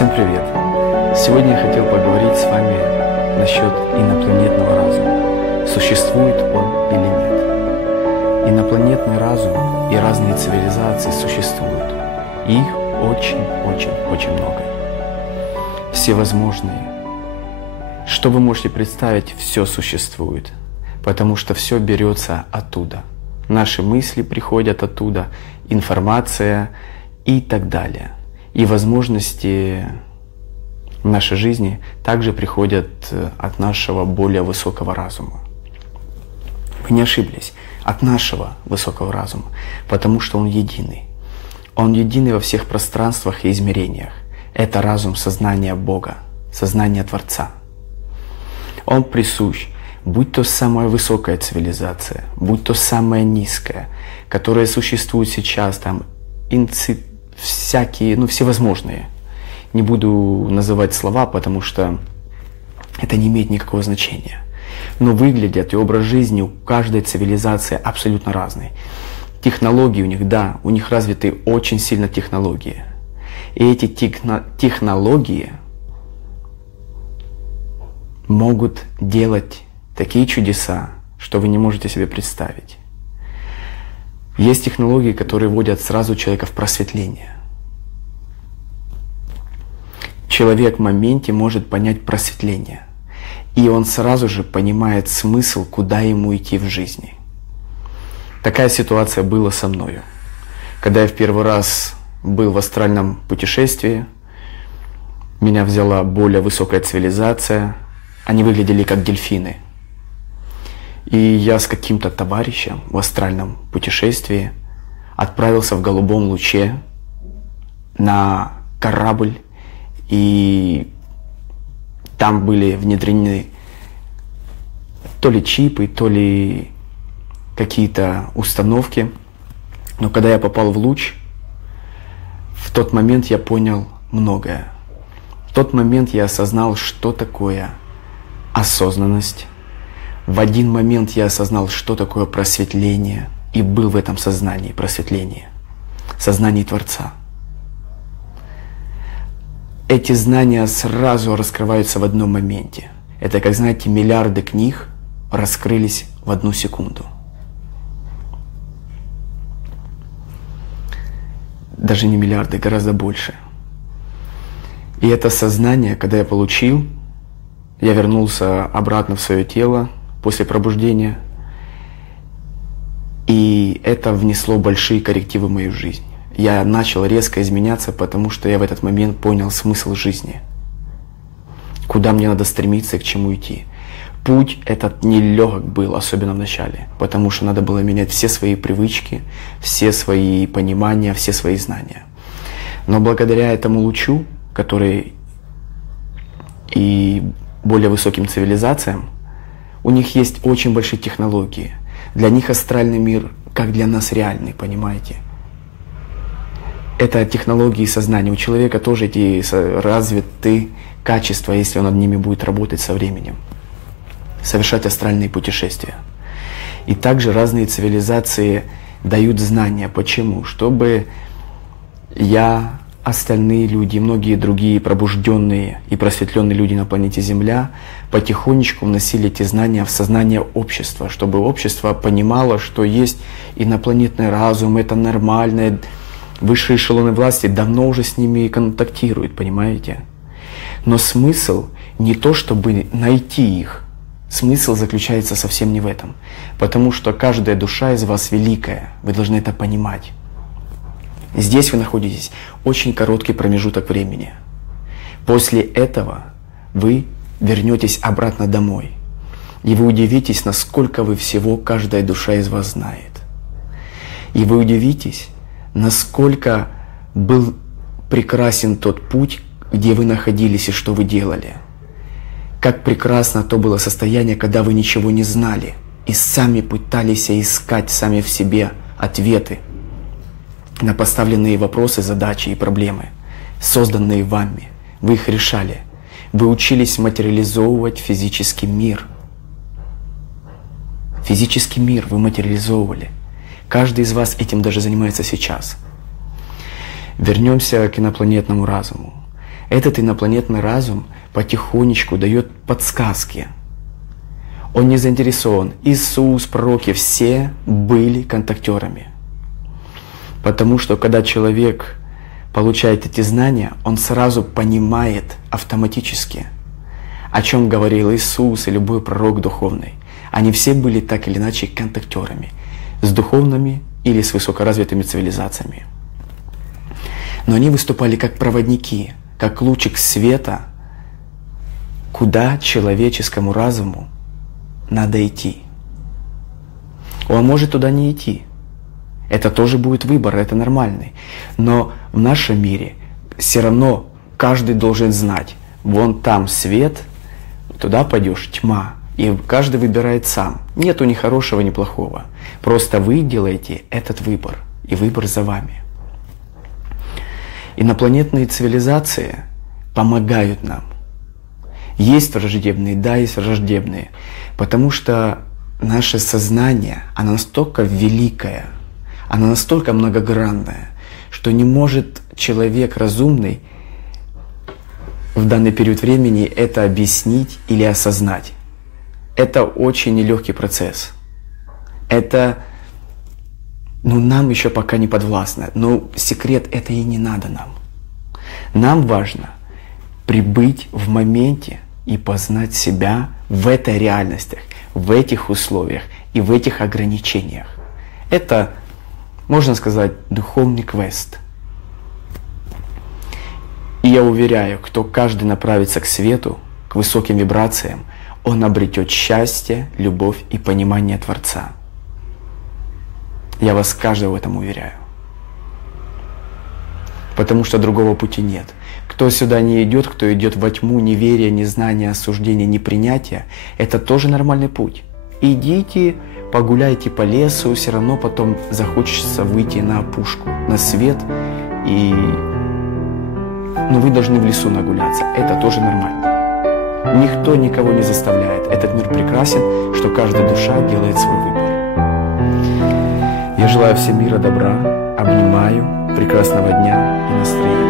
Всем привет! Сегодня я хотел поговорить с вами насчет инопланетного разума. Существует он или нет? Инопланетный разум и разные цивилизации существуют. Их очень много. Всевозможные. Что вы можете представить, все существует. Потому что все берется оттуда. Наши мысли приходят оттуда, информация и так далее. И возможности в нашей жизни также приходят от нашего более высокого разума. Вы не ошиблись, от нашего высокого разума, потому что он единый. Он единый во всех пространствах и измерениях. Это разум сознания Бога, сознания Творца. Он присущ, будь то самая высокая цивилизация, будь то самая низкая, которая существует сейчас, там, всякие, всевозможные. Не буду называть слова, потому что это не имеет никакого значения. Но выглядят и образ жизни у каждой цивилизации абсолютно разный. Технологии у них, да, у них развиты очень сильно технологии. И эти технологии могут делать такие чудеса, что вы не можете себе представить. Есть технологии, которые вводят сразу человека в просветление. Человек в моменте может понять просветление. И он сразу же понимает смысл, куда ему идти в жизни. Такая ситуация была со мною. Когда я в первый раз был в астральном путешествии, меня взяла более высокая цивилизация. Они выглядели как дельфины. И я с каким-то товарищем в астральном путешествии отправился в голубом луче на корабль, и там были внедрены то ли чипы, то ли какие-то установки. Но когда я попал в луч, в тот момент я понял многое. В тот момент я осознал, что такое осознанность. В один момент я осознал, что такое просветление, и был в этом сознании просветления, сознании Творца. Эти знания сразу раскрываются в одном моменте. Это, как знаете, миллиарды книг раскрылись в одну секунду. Даже не миллиарды, гораздо больше. И это сознание, когда я получил, я вернулся обратно в свое тело после пробуждения, и это внесло большие коррективы в мою жизнь. Я начал резко изменяться, потому что я в этот момент понял смысл жизни. Куда мне надо стремиться и к чему идти. Путь этот нелегок был, особенно в начале, потому что надо было менять все свои привычки, все свои понимания, все свои знания. Но благодаря этому лучу, который и более высоким цивилизациям, у них есть очень большие технологии. Для них астральный мир, как для нас, реальный, понимаете? Это технологии сознания. У человека тоже эти развиты качества, если он над ними будет работать со временем. Совершать астральные путешествия. И также разные цивилизации дают знания. Почему? Чтобы я, остальные люди, многие другие пробужденные и просветленные люди на планете Земля потихонечку вносили эти знания в сознание общества, чтобы общество понимало, что есть инопланетный разум, это нормально. Высшие эшелоны власти давно уже с ними контактируют, понимаете? Но смысл не то, чтобы найти их. Смысл заключается совсем не в этом. Потому что каждая душа из вас великая. Вы должны это понимать. Здесь вы находитесь очень короткий промежуток времени. После этого вы вернетесь обратно домой. И вы удивитесь, насколько вы всего каждая душа из вас знает. И вы удивитесь, насколько был прекрасен тот путь, где вы находились и что вы делали. Как прекрасно то было состояние, когда вы ничего не знали и сами пытались искать сами в себе ответы на поставленные вопросы, задачи и проблемы, созданные вами. Вы их решали. Вы учились материализовывать физический мир. Физический мир вы материализовывали. Каждый из вас этим даже занимается сейчас. Вернемся к инопланетному разуму. Этот инопланетный разум потихонечку дает подсказки. Он не заинтересован. Иисус, пророки, все были контактерами. Потому что когда человек получает эти знания, он сразу понимает автоматически, о чем говорил Иисус и любой пророк духовный. Они все были так или иначе контактерами с духовными или с высокоразвитыми цивилизациями. Но они выступали как проводники, как лучик света, куда человеческому разуму надо идти. Он может туда не идти. Это тоже будет выбор, это нормальный. Но в нашем мире все равно каждый должен знать, вон там свет, туда пойдешь, тьма. И каждый выбирает сам. Нету ни хорошего, ни плохого. Просто вы делаете этот выбор, и выбор за вами. Инопланетные цивилизации помогают нам. Есть враждебные, да, есть враждебные. Потому что наше сознание, оно настолько великое, оно настолько многогранное, что не может человек разумный в данный период времени это объяснить или осознать. Это очень нелегкий процесс. Это, нам еще пока не подвластно. Но секрет это и не надо нам. Нам важно прибыть в моменте и познать себя в этой реальности, в этих условиях и в этих ограничениях. Это, можно сказать, духовный квест. И я уверяю, кто каждый направится к свету, к высоким вибрациям, он обретет счастье, любовь и понимание Творца. Я вас каждого в этом уверяю. Потому что другого пути нет. Кто сюда не идет, кто идет во тьму неверия, незнания, осуждения, непринятия, это тоже нормальный путь. Идите, погуляйте по лесу, все равно потом захочется выйти на опушку, на свет, но вы должны в лесу нагуляться. Это тоже нормально. Никто никого не заставляет. Этот мир прекрасен, что каждая душа делает свой выбор. Я желаю всем мира добра, обнимаю, прекрасного дня и настроения.